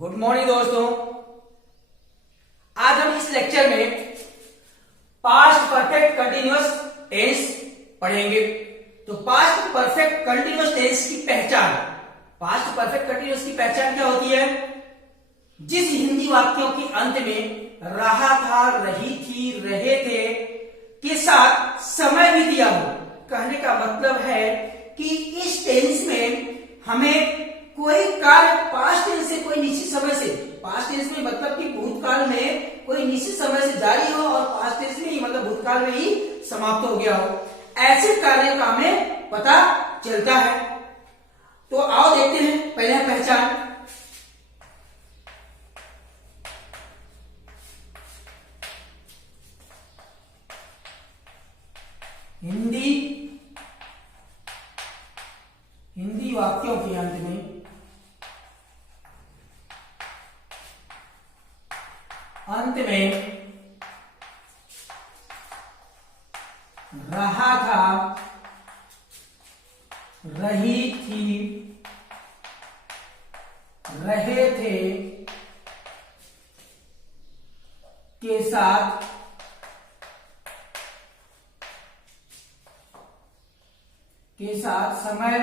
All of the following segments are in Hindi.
गुड मॉर्निंग दोस्तों। आज हम इस लेक्चर में पास्ट परफेक्ट कंटिन्यूअस टेंस पढ़ेंगे। तो पास्ट परफेक्ट कंटिन्यूअस टेंस की पहचान, पास्ट परफेक्ट कंटिन्यूअस की पहचान क्या होती है? जिस हिंदी वाक्यों के अंत में रहा था, रही थी, रहे थे के साथ समय भी दिया हो। कहने का मतलब है कि इस टेंस में हमें कोई कार्य पास्ट टेंस से, कोई निश्चित समय से, पास्ट टेंस में मतलब कि भूतकाल में कोई निश्चित समय से जारी हो और पास्ट टेंस में ही मतलब भूतकाल में ही समाप्त हो गया हो, ऐसे कार्य का हमें पता चलता है। तो आओ देखते हैं पहले हम पहचान। हिंदी वाक्यों के अंत में रहा था, रही थी, रहे थे के साथ समय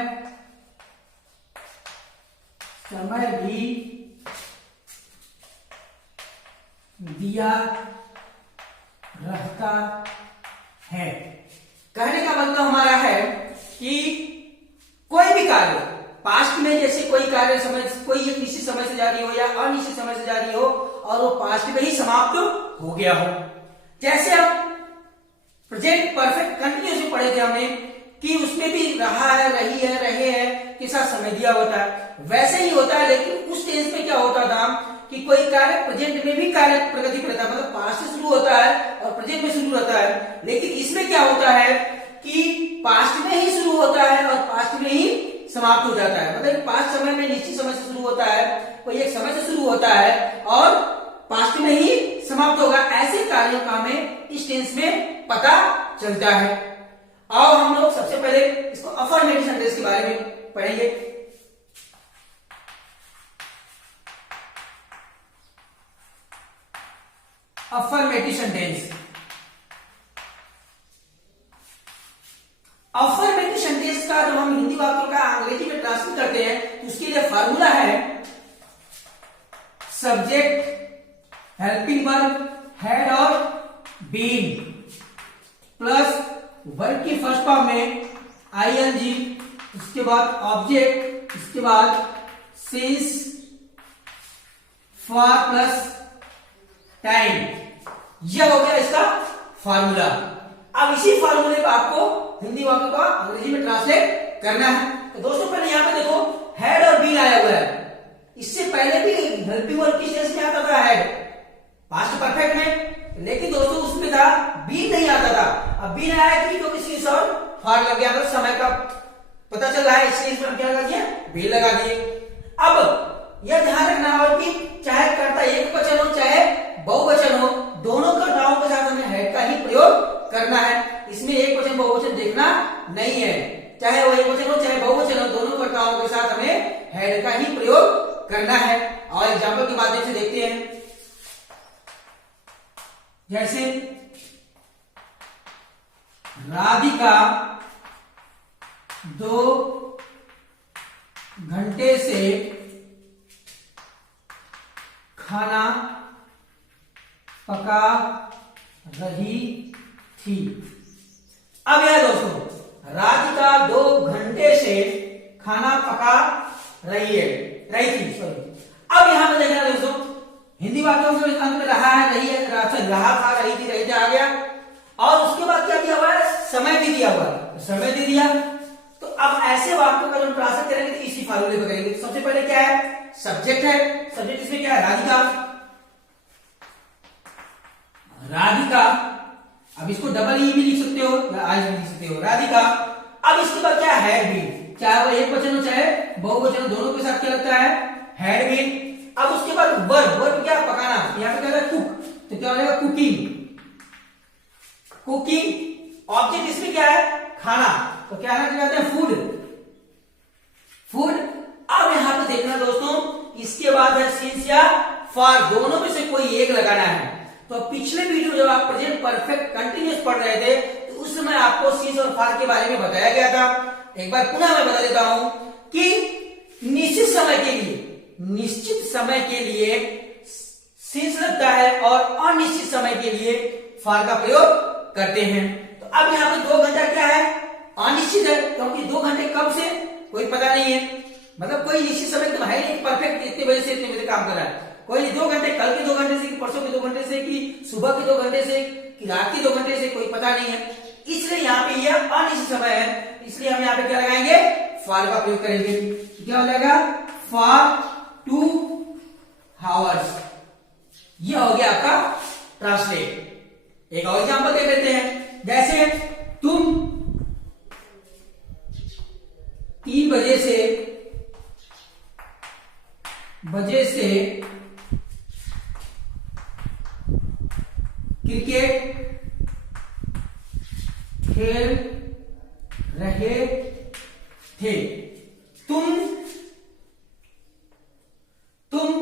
भी दिया रहता है। कहने का मतलब हमारा है कि कोई भी कार्य पास्ट में, जैसे कोई कार्य समय, कोई एक निश्चित समय से जारी हो या अनिश्चित समय से जारी हो और वो पास्ट में ही समाप्त हो गया हो। जैसे हम प्रेजेंट परफेक्ट कंटिन्यूअस में पढ़े थे हमने कि उसमें भी रहा है, रही है, रहे हैं के साथ समय दिया होता है, वैसे ही होता है। लेकिन उस टेंस में क्या होता था कि कोई कार्य प्रेजेंट में भी कार्य प्रगति करता है, मतलब पास्ट से शुरू होता है और प्रेजेंट में शुरू होता है। लेकिन इसमें क्या होता है कि पास्ट में ही शुरू होता है और पास्ट में ही समाप्त हो जाता है। मतलब पास्ट समय में निश्चित समय से शुरू होता है, कोई एक समय से शुरू होता है और पास्ट में ही समाप्त होगा। ऐसे कार्यों का हमें इस टेंस में पता चलता है। आओ हम लोग सबसे पहले इसको अफर्मेटिव सेंटेंस के बारे में पढ़ेंगे। अफर्मेटिव सेंटेंस, अफर्मेटिव सेंटेंस का जब हम हिंदी वाक्यों का अंग्रेजी में ट्रांसलेट करते हैं तो उसके लिए फॉर्मूला है सब्जेक्ट, हेल्पिंग वर्ब, हेड और बीन प्लस वर्ब की फर्स्ट फॉर्म में आईएनजी, उसके बाद ऑब्जेक्ट, उसके बाद सिंस, फॉर प्लस टाइम। यह हो गया इसका फार्मूला। अब इसी फार्मूले को आपको हिंदी वाक्य का अंग्रेजी में ट्रांसलेट करना है। तो दोस्तों पहले यहां पे देखो हेड और बीन आया हुआ है। इससे पहले भी हेल्पिंग वर्ब किस टेंस में आता था? हेड, पास्ट परफेक्ट में। लेकिन दोस्तों उसमें था बीन नहीं आता था। अब बीन आया कि क्योंकि सिंस और फॉर लग गया, तो समय का पता चल रहा है, इसलिए इसमें क्या लगा दिया? बीन लगा दिए। अब यह ध्यान रखना हो कि चाहे कर्ता एक वचन हो चाहे बहुवचन हो, दोनों कर्ताओं के साथ हमें हेड का ही प्रयोग करना है। इसमें एक वचन बहुवचन देखना नहीं है। चाहे वो एक वचन हो चाहे बहुवचन हो, दोनों कर्ताओं के साथ हमें हेड का ही प्रयोग करना है। और एग्जाम्पल के माध्यम से देखते हैं। जैसे राधिका 2 घंटे से खाना पका रही थी। अब यह दोस्तों राधिका 2 घंटे से खाना पका रही थी। अब यहां पर देखना दोस्तों हिंदी वाक्यों के अंत में रहा है, रही है, रहा था, रही थी, रही थे आ गया और उसके बाद क्या दिया हुआ है? समय भी दिया हुआ है, समय दे दिया। तो अब ऐसे वाक्यों का जब ट्रांसलेट करेंगे तो इसी फार्मूले पर करेंगे। सबसे पहले क्या है? सब्जेक्ट है। सब्जेक्ट इसमें क्या है? राधिका। राधिका, अब इसको डबल ई भी लिख सकते हो या आई भी लिख सकते हो, राधिका। अब इसके बाद क्या है? हेड भी, चाहे वो एक वचन हो चाहे बहुवचन हो, दोनों के साथ क्या लगता है? हेड भी। अब उसके बाद वर्ब, वर्ब क्या? पकाना। यहां पे क्या है? कुक, तो क्या हो जाएगा? Cooking, cooking. ऑब्जेक्ट इसमें क्या है? खाना, तो क्या कहते हैं? Food, food. अब यहां पे देखना दोस्तों इसके बाद है सिंस या फॉर, दोनों में से कोई एक लगाना है। तो पिछले वीडियो जब आप प्रेजेंट परफेक्ट कंटिन्यूअस पढ़ रहे थे तो उस समय आपको सिंस और फॉर के बारे में बताया गया था। एक बार पुनः मैं बता देता हूं कि निश्चित समय के लिए सिंस लगता है और अनिश्चित समय के लिए फॉर का प्रयोग करते हैं। तो अब यहाँ पे 2 घंटा क्या है, अनिश्चित है, क्योंकि 2 घंटे कब से कोई पता नहीं है, मतलब कोई निश्चित समय तो है नहीं, परफेक्ट इतने बजे से इतने बजे काम कर रहा है, कोई 2 घंटे कल के 2 घंटे से कि परसों के 2 घंटे से कि सुबह के 2 घंटे से कि रात के 2 घंटे से कोई पता नहीं है, इसलिए यहाँ पे यह अनिश्चित समय है, इसलिए हम यहाँ पे क्या लगाएंगे, फॉर का प्रयोग करेंगे। क्या हो जाएगा, फॉर 2 आवर्स। यह हो गया आपका ट्रांसलेट। एक और एग्जांपल देख लेते हैं, जैसे तुम 3 बजे से क्रिकेट खेल रहे थे। तुम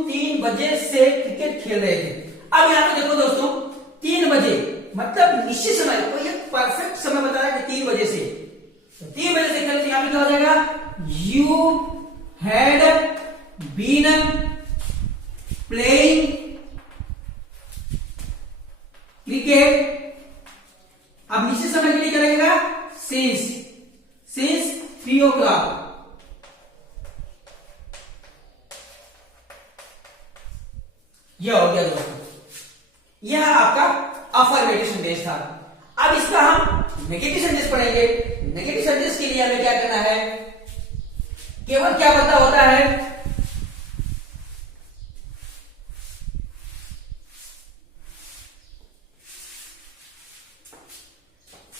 3 बजे से क्रिकेट खेल रहे थे। अब यहां पे देखो दोस्तों, 3 बजे मतलब निश्चित समय, कोई एक परफेक्ट समय बता रहा है कि 3 बजे से, तो 3 बजे से खेल, यहां पे क्या हो जाएगा, you had been playing cricket. अब निश्चित समय के लिए क्या लगेगा, सिंस 3 o'clock। यह हो गया दोस्तों, यह आपका अफर्मेटिव सेंटेंस था। अब इसका हम नेगेटिव सेंटेंस पढ़ेंगे। नेगेटिव सेंटेंस के लिए हमें क्या करना है, केवल क्या पता होता है,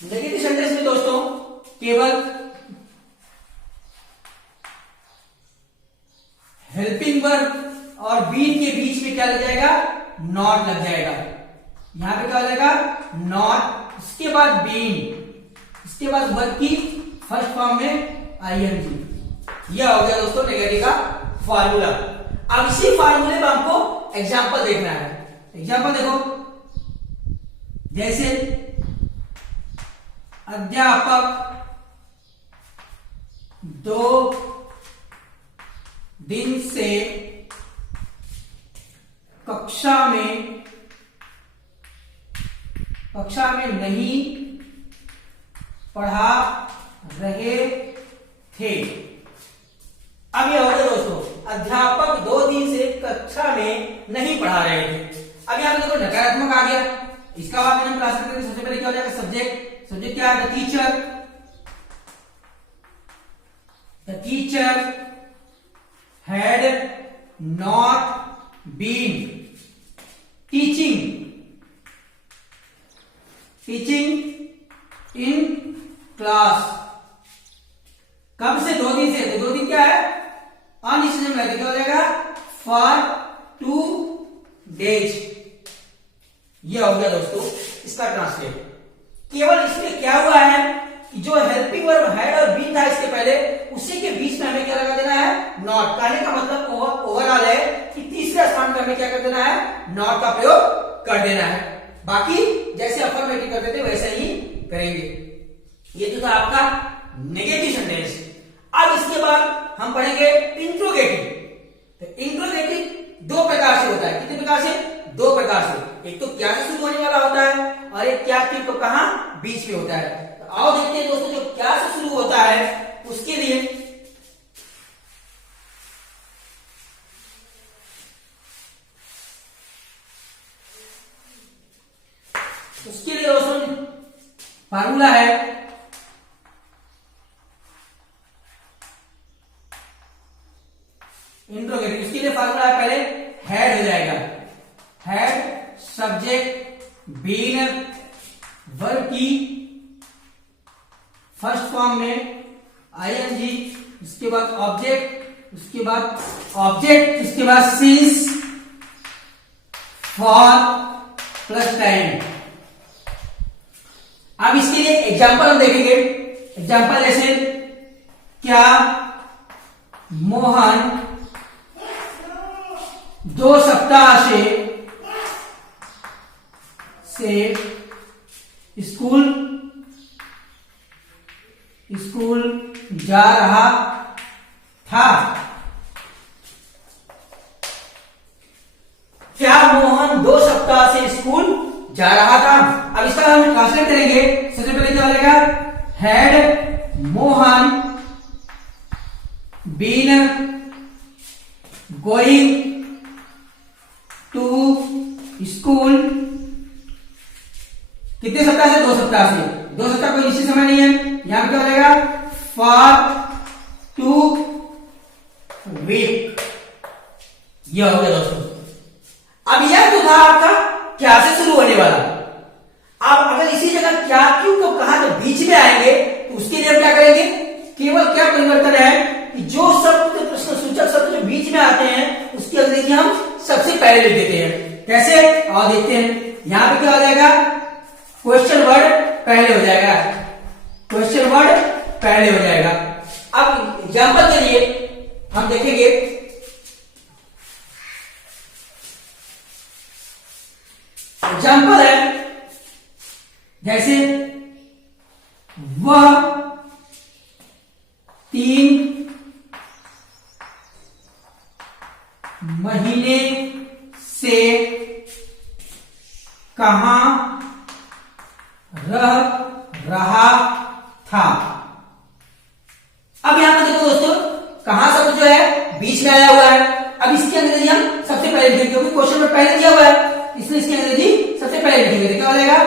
नेगेटिव सेंटेंस में दोस्तों केवल हेल्पिंग वर्ब और बीन के बीच में क्या लग जाएगा, नॉट लग जाएगा। यहां पे क्या हो जाएगा, नॉट, इसके बाद बीन, इसके बाद वर्ब की फर्स्ट फॉर्म में आईएनजी। यह हो गया दोस्तों नेगेटिव का फार्मूला। अब इसी फार्मूले में हमको एग्जांपल देखना है। एग्जांपल देखो, जैसे अध्यापक 2 दिन से कक्षा में नहीं पढ़ा रहे थे। अब यह होगा दोस्तों, अध्यापक 2 दिन से कक्षा में नहीं पढ़ा रहे थे। अब यहां पे देखो नकारात्मक आ गया, इसका बाद हम क्लास करते सबसे पहले क्या हो जाएगा, सब्जेक्ट क्या है, the teacher had not been teaching in class. कब से, 2 दिन से, तो 2 दिन क्या है, अनिश्चित समय, क्या हो जाएगा, फॉर 2 days। यह हो गया दोस्तों इसका ट्रांसलेट। केवल इसमें क्या हुआ है कि जो हेल्पिंग वर्ब हैड और बीन था इसके पहले, उसी के बीच में हमें क्या लगा देना है, नॉट। कहने का मतलब ओवरऑल है कि तीसरे स्थान पर हमें क्या कर देना है, नॉट का प्रयोग कर देना है। बाकी जैसे अफर्मेटिव करते थे वैसे ही करेंगे। ये तो था आपका नेगेटिव सेंटेंस। अब इसके बाद हम पढ़ेंगे इंट्रोगेटिव। तो इंट्रोगेटिव 2 प्रकार से होता है। कितने प्रकार से, 2 प्रकार से। एक तो क्या से शुरू होने वाला होता है और एक क्या की तो कहां बीच में होता है। तो आओ देखते हैं दोस्तों, जो क्या से शुरू होता है उसके लिए दोस्तों फार्मूला है, इंट्रोगेटिव। इसके लिए फार्मूला है, पहले हेड हो जाएगा, हेड सब्जेक्ट बीन वर्ब की फर्स्ट फॉर्म में आईएनजी, इसके बाद ऑब्जेक्ट, उसके बाद सिंस, फॉर प्लस टाइम। अब इसके लिए एग्जांपल हम देखेंगे। एग्जांपल जैसे, क्या मोहन 2 सप्ताह से स्कूल जा रहा था। क्या मोहन 2 सप्ताह से स्कूल जा रहा था? अब इसका हम ट्रांसलेट करेंगे। सबसे पहले क्या बनेगा? Had Mohan been going to school कितने सप्ताह से? 2 सप्ताह से। 2 सप्ताह कोई निश्चित समय नहीं है। यहां क्या बनेगा? For 2 week. यह हो गया दोस्तों। अब यह तो था आपका क्या से शुरू होने वाला। अब अगर इसी जगह क्या क्यों को कहा तो बीच में आएंगे तो उसके लिए हम क्या करेंगे? केवल क्या परिवर्तन है कि जो शब्द प्रश्न सूचक शब्द जो बीच में आते हैं उसकी अंग्रेजी हम सबसे पहले लिख देते हैं। कैसे? और देखते हैं। यहां पे क्या हो जाएगा? क्वेश्चन वर्ड पहले हो जाएगा। क्वेश्चन वर्ड पहले हो जाएगा। अब एग्जांपल के लिए हम देखेंगे। एग्जाम्पल है जैसे वह 3 महीने से कहां रह रहा था। अब यहां पर देखो दोस्तों, कहां शब्द जो है बीच में आया हुआ है। अब इसकी अंग्रेजी हम सबसे पहले लिखेंगे क्योंकि क्वेश्चन में पहले दिया हुआ है, इसलिए इसकी अंग्रेजी सबसे पहले लिखेंगे। क्या हो जाएगा?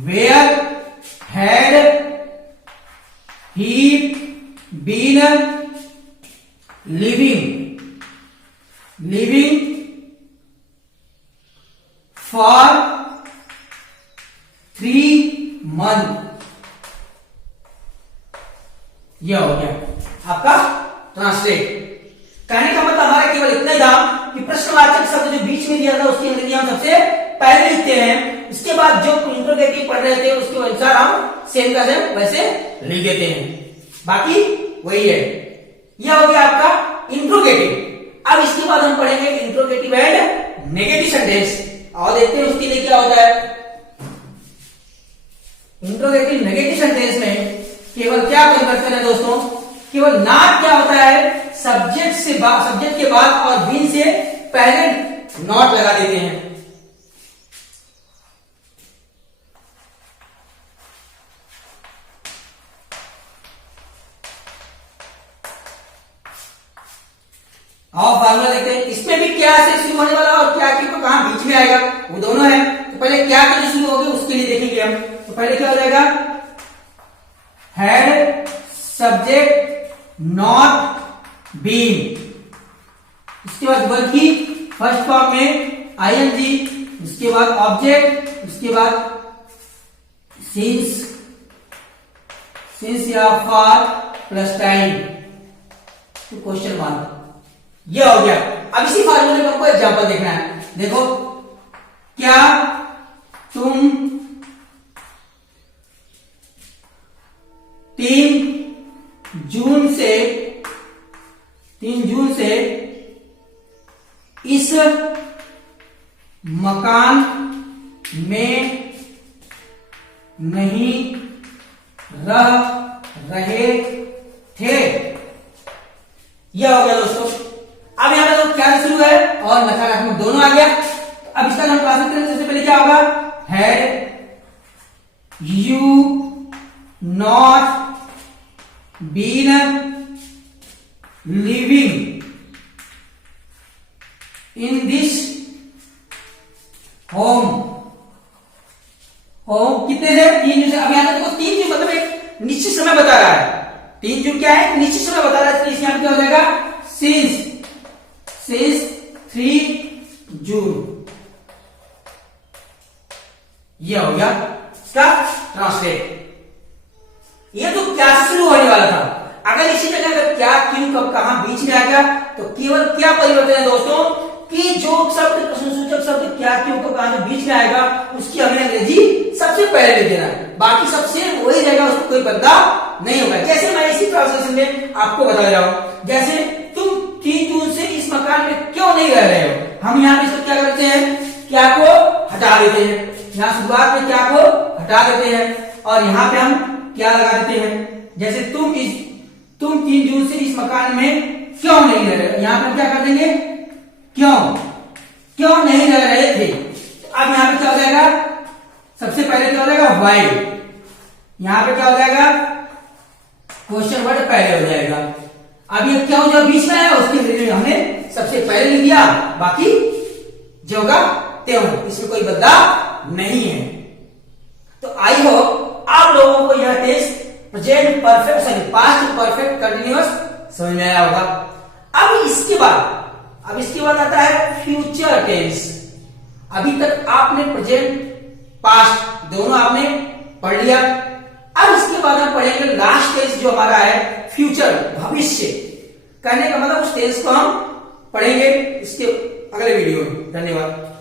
Where had he been living for 3 month. यह हो गया आपका ट्रांसलेट। कहने का मतलब हमारा केवल इतना ही था कि प्रश्नवाचक शब्द जो बीच में दिया था उसकी अंग्रेजी हम सबसे पहले लिखते हैं। इसके बाद जो इंट्रोगेटिव पढ़ रहे थे उसके अनुसार हम सेम का सेम वैसे लिख देते हैं। बाकी वही है। यह हो गया आपका इंट्रोगेटिव। अब इसके बाद हम पढ़ेंगे इंट्रोगेटिव एंड नेगेटिव सेंटेंस और देखते हैं उसके लिए क्या होता है। इंट्रोगेटिव नेगेटिव सेंटेंस में केवल क्या परिवर्तन है दोस्तों? केवल नॉट क्या होता है? सब्जेक्ट के बाद और बीन से पहले नॉट लगा देते हैं। और फार्मूला देखते हैं। इसमें भी क्या से शुरू होने वाला और क्या की को कहां बीच में आएगा, वो दोनों है। तो पहले क्या के शुरू होगी उसके लिए देखेंगे हम। तो पहले क्या हो जाएगा? Had subject not been. इसके बाद वर्ब की फर्स्ट फॉर्म में आईएनजी, उसके बाद ऑब्जेक्ट, उसके बाद सिंस या फॉर प्लस टाइम तो क्वेश्चन मार्क। यह हो गया। अब इसी फार्मूले में हमको एग्जांपल देखना है। देखो, क्या तुम 3 जून से इस मकान में नहीं रह रहे थे। यह हो गया दोस्तों। अब यहां पे तो क्या शुरू है और नकारात्मक दोनों आ गया। अब इसका नाम क्लासिक करें। सबसे पहले क्या होगा? Had you not been living in this home. Home कितने से? 3 जून से। अब यहां तक 3 जून मतलब एक निश्चित समय बता रहा है। 3 जून क्या है? निश्चित समय बता रहा है, इसलिए यहां क्या हो जाएगा? सिंस 3 जून। यह हो गया इसका ट्रांसलेट। यह तो क्या से शुरू होने वाला था। अगर इसी जगह अगर क्या क्यों कब कहां बीच में आएगा तो केवल क्या परिवर्तन है दोस्तों कि जो शब्द प्रश्नसूचक शब्द क्या क्यों कब कहां जो बीच में आएगा उसकी हमें अंग्रेजी सबसे पहले लिख देना है। बाकी सबसे वही रहेगा, उसको कोई बदलाव नहीं होगा। जैसे मैं इसी ट्रांसलेशन में आपको बता रहा हूं, जैसे तुम 3 जून से इस मकान में क्यों नहीं रह रहे हो। हम यहाँ पे इसको क्या करते हैं, क्या को हटा देते हैं, यहाँ शुरुआत में क्या को हटा देते हैं और यहाँ पे हम क्या लगा देते हैं, जैसे तुम 3 जून से इस मकान में क्यों नहीं रह रहे, यहाँ पे क्या कर देंगे, क्यों नहीं रह रहे थे। अब यहाँ पे क्या हो जाएगा, सबसे पहले क्या हो जाएगा, व्हाई, यहाँ पे क्या हो जाएगा, क्वेश्चन वर्ड पहले हो जाएगा। अब ये क्यों जो बीच में है उसके लिए हमने सबसे पहले लिख दिया, बाकी जो होगा त्यों, इसमें कोई बदलाव नहीं है। तो आई होप आप लोगों को यह test present perfect sorry past perfect continuous समझ में आया होगा। अब इसके बाद आता है फ्यूचर टेंस। अभी तक आपने प्रेजेंट पास्ट दोनों आपने पढ़ लिया। अब इसके बाद हम पढ़ेंगे लास्ट टेंस जो हमारा है फ्यूचर, भविष्य। कहने का मतलब उस टेंस को हम पढ़ेंगे इसके अगले वीडियो में। धन्यवाद।